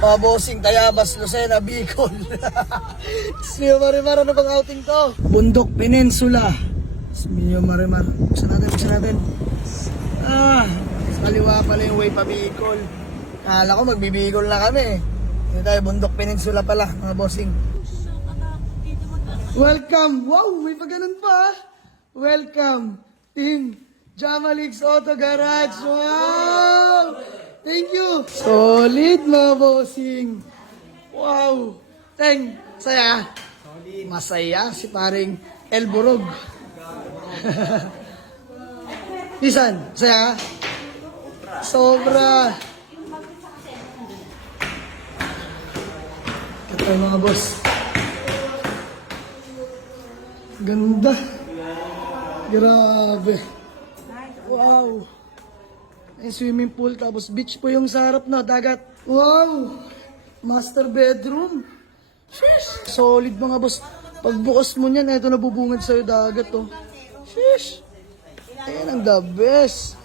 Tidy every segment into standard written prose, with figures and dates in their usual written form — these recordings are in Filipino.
Mga bossing, Tayabas, Lucena, Bicol. Smio Marimar, ano bang outing to? Bundok Peninsula. Smio Marimar. Buksan natin. Sa kaliwa pala yung way pa Bicol. Kala ko magbibicol na kami. Hindi tayo, Bundok Peninsula pala, mga bossing. Welcome! Wow, may pa ganun pa. Welcome, Team Jamalix Auto Garage. Wow! Thank you! Solid, mga bossing. Wow! Saya. Masaya si paring Elborog. Isan, saya. Sobra. Ito mga boss. Ganda. Grabe. Wow. May swimming pool tapos beach po yung sa harap na dagat. Wow. Master bedroom. Sheesh. Solid mga boss. Pagbukas mo niyan, ito nabubungad sa'yo dagat oh. Sheesh. Ayan ang the best.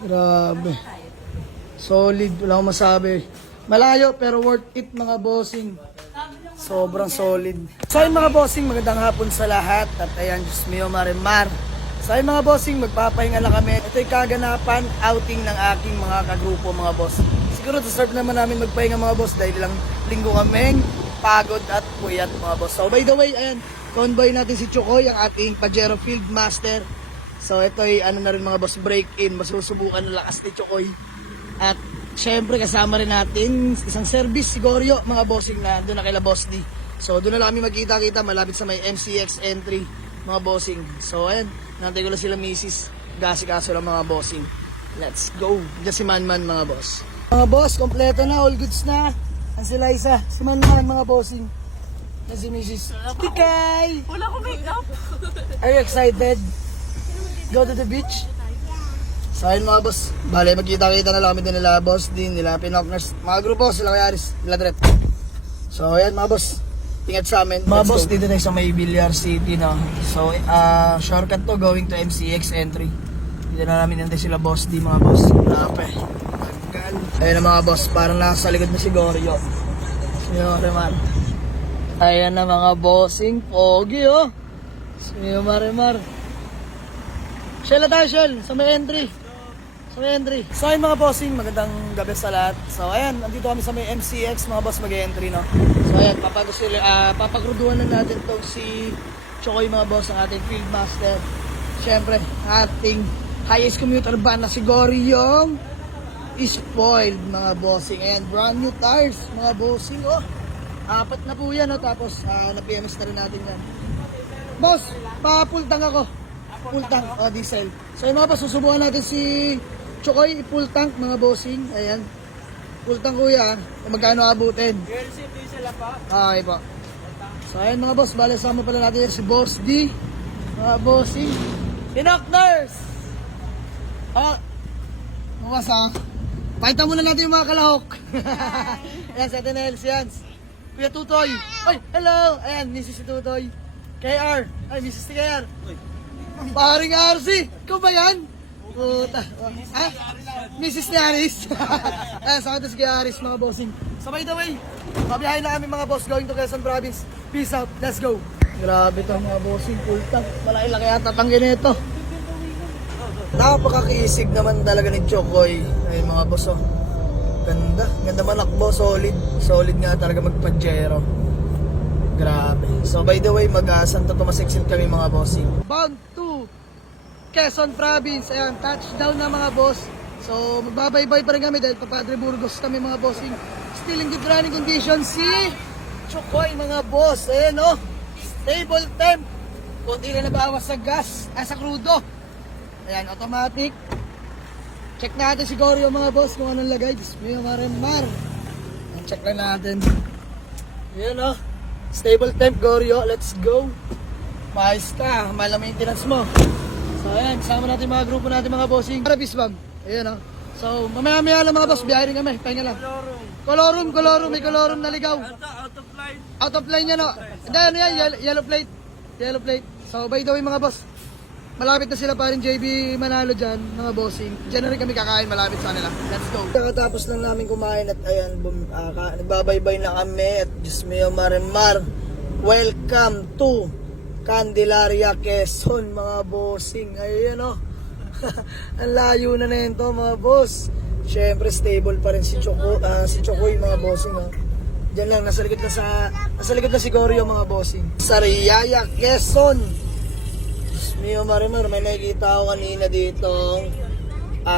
Grabe. Solid, wala akong masabi. Malayo pero worth it mga bossing. Sobrang solid. So ayun mga bossing, magandang hapon sa lahat. At ayan, Smio Marimar. So ayun mga bossing, magpapahinga lang kami. Ito'y kaganapan, outing ng aking mga kagrupo mga boss. Siguro deserve naman namin magpahinga mga boss dahil ilang linggo kaming pagod at puyat mga boss. So by the way, ayan, convoy natin si Chokoy, ang ating Pajero Field Master. So ito'y ano na rin mga boss, break-in. Masusubukan ng lakas ni Chokoy. At syempre kasama rin natin isang service si Goryo mga bossing na doon na kay Boss D. So doon na lang kami magkita-kita malapit sa may MCX entry mga bossing. So ayan, nantay ko lang sila misis. Gasi-kaso lang mga bossing. Let's go. Diyan si Manman mga boss. Mga boss, kompleto na, all goods na. Ang sila isa, si Manman mga bossing. Yan si misis. Tikay! Wala ko makeup. Are you excited? Go to the beach? So ayun mga boss, bale magkita-kita na lang kami din nila Boss din, nila Pinokners, mga grupo, sila kay Aris, nila Dret. So ayan mga boss, ingat sa amin. Mga boss, dito tayo sa may Villar City no. So shortcut to going to MCX entry. Dito na namin nantay sila Boss din mga boss. Grabe. Ayun na mga boss, parang nasa likod na si Goryo. Smio Marimar. Ayan na mga bossing, pogi oh. Smio Marimar. Shell na tayo, Shell, sa may entry. So ayun mga bossing, magandang gabi sa lahat. So ayan, nandito kami sa may MCX, mga boss mag-entry no. So ayan, papagruduan na natin to si Chokoy mga boss, ang ating field master. Siyempre, ating highest commuter van na si Goryong spoiled mga bossing. Ayan, brand new tires mga bossing oh. 4 na po yan oh, tapos na-PMS na rin natin yan. Boss, pa-full-tank ako. Full tank o diesel. So yung mga boss, susubukan natin si Chokoy, full tank mga bossing. Ayan. Full tank kuya. Kung magkano abutin. Diesel pa. Okay po. So ayan mga boss, bale sama pala natin si Boss D. Mga bossing. Pinokners! Bukas ha. Pakita muna natin yung mga kalahok. Ayan, sa Tenels yan. Kuya Tutoy. Ay, hello. Ayan, Mrs. si Tutoy. KR. Ay, Mrs. si KR. Paring RC, ikaw ba yan? Puta. Ah? Mrs. ni Aris. Ayan, sa katas kay Aris mga bossing. So by the way, pabiyahin na kami mga boss going to Quezon Province. Peace out, let's go. Grabe to mga bossing, full tank. Malaki-laki yata tanggi nito. Napakakisig naman talaga ni Chokoy. Ayun mga boss oh. Ganda manakbo, solid nga talaga magpajero. Grabe. So by the way, Santa Tomas exit kami mga bossing. Bound to Quezon Province. Ayan, touchdown na mga boss. So magbabaybay pa rin kami dahil Padre Burgos kami mga bossing. Still in good running condition si Chokoy mga boss. Ayan oh. Stable temp. Kunti na nabawas sa gas, sa crudo. Ayan, automatic. Check natin si Goryo mga boss kung anong lagay. Smio Marimar. Check lang natin. Ayan oh. Stable temp, Goryo. Let's go. Maayos ka. Mahal na maintenance mo. So, ayan. Kasama natin mga grupo natin mga bossing. Parabis, bang. Ayan, oh. So, mamaya-maya lang mga boss. Biyahe rin kami. Pahinga lang. Colorum. May colorum na ligaw. Out of line yan, oh. Hindi, ano yan? Yellow plate. So, by the way mga boss. Malapit na sila parin JB Manalo dyan, mga bossing. Diyan na rin kami kakain, malapit sa nila. Let's go. Kakatapos lang namin kumain at ayan, nagbabaybay na kami at Diyos mio Marimar. Welcome to Candelaria, Quezon, mga bossing. Ayan o. Ang layo na nito, mga boss. Siyempre, stable pa rin si Chokoy, mga bossing. Oh. Diyan lang, nasa likod na si Goryo, mga bossing. Sa Riyaya, Quezon. Mio Marimar, may nakikita ako kanina dito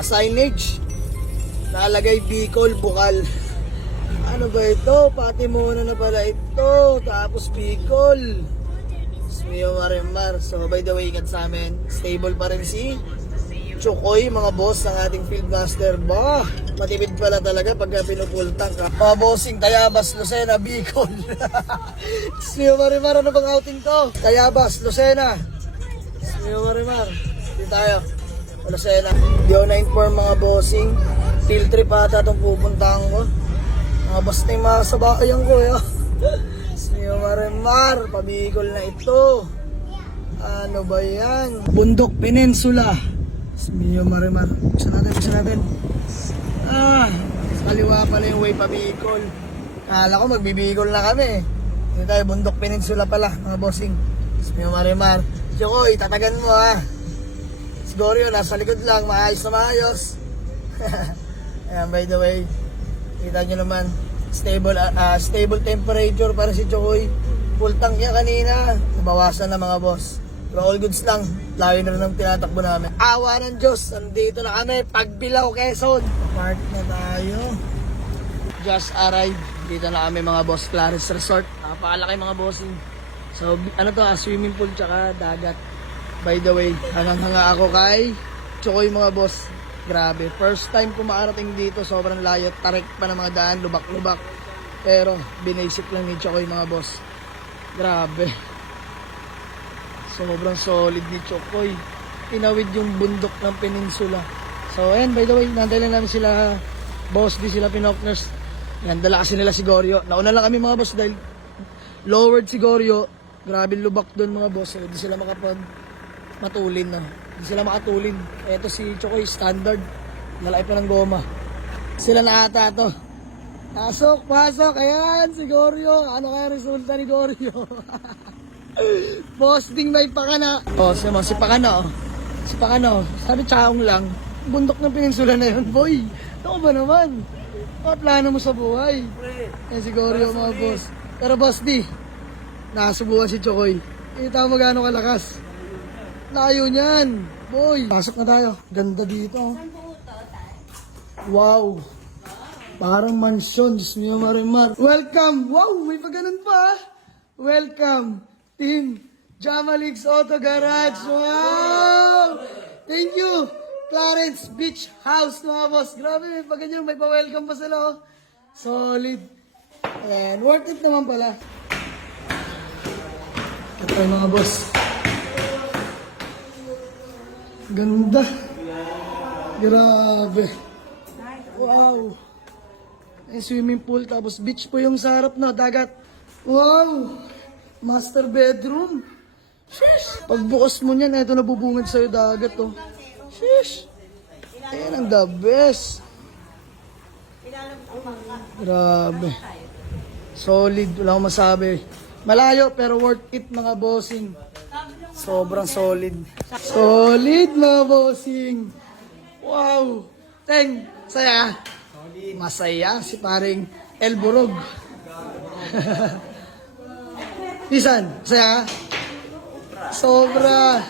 signage nakalagay Bicol Bukal. Ano ba ito? Pati muna na pala ito. Tapos Bicol. Mio Marimar. So by the way, ingat sa amin. Stable pa rin si Chokoy, mga boss, ang ating field master. Bah, matipid pala talaga pagka pinupultang ka. Mga bossing, Tayabas, Lucena, Bicol. Mio Marimar, ano bang outing to? Tayabas, Lucena. Mio Marimar, hindi tayo. Wala sa'yo na. Di ako na-inform, mga bossing. Field trip ata itong pupuntahan ko. Mga boss na yung mga sabayan ko. Mio Marimar, pabikol na ito. Ano ba yan? Bundok Peninsula. Mio Marimar. Buksan natin. Kaliwa pala yung way pabikol. Kala ko magbibikol na kami. Hindi tayo, Bundok Peninsula pala, mga bossing. Mio Marimar. Chokoy, tatagan mo ha. Si Goryo, nasa likod lang, maayos na maayos. Ayan, by the way, kita nyo naman, stable temperature para si Chokoy. Full tank niya kanina, nabawasan na, mga boss. Pero all goods lang, layo na rin ang tinatakbo namin. Awa ng Diyos, andito na kami, Pagbilao, Quezon. Park na tayo. Just arrived, dito na kami, mga boss, Clarence Resort. Napakalaki, mga bossing. So, ano to, swimming pool tsaka dagat. By the way, hangang-hanga ako kay Chokoy, mga boss. Grabe, first time ko makarating dito, sobrang layo. Tarik pa ng mga daan, lubak-lubak. Pero, basic lang ni Chokoy, mga boss. Grabe. Sobrang solid ni Chokoy. Tinawid yung bundok ng peninsula. So, and by the way, nantay lang namin sila, boss, di sila Pinokners. Yan, dala kasi nila si Goryo. Nauna lang kami, mga boss, dahil lowered si Goryo. Grabe lubak doon, mga boss. Hindi sila matulin na. Hindi sila makatulin. Ito si Chokoy, standard. Lalaki pa ng goma. Sila na ata to. Pasok. Ayan, si Goryo. Ano kaya resulta ni Goryo? Boss, ding may pakana. Si Pakana, Si Pakana, Sabi, tsaong lang. Bundok ng peninsula na yun, boy. Ito ba naman? Mga plano mo sa buhay. Ayan si Goryo, mga boss. Pero boss, nakasubukan si Chokoy. Kita mo gaano kalakas. Layo niyan. Boy. Pasok na tayo. Ganda dito. Wow. Parang mansion. Diyos mio Marimar. Welcome. Wow. May pagganon pa. Welcome. Team Jamalix Auto Garage. Wow. Thank you. Clarence Beach House, mga boss. Grabe. May pagganyan. May pa-welcome pa sila. Solid. And worth it naman pala. Ito tayo, mga boss. Ganda. Grabe. Wow. May swimming pool, tapos beach po yung sa harap na, dagat. Wow. Master bedroom. Sheesh. Pagbukas mo niyan, ito nabubungad sa'yo dagat, oh. Sheesh. Ayan ang the best. Grabe. Solid, wala akong masabi. Malayo pero worth it, mga bossing. Sobrang solid. Solid, mga bossing. Wow. Teng, saya. Masaya si paring Elborog. Isan, saya. Sobra.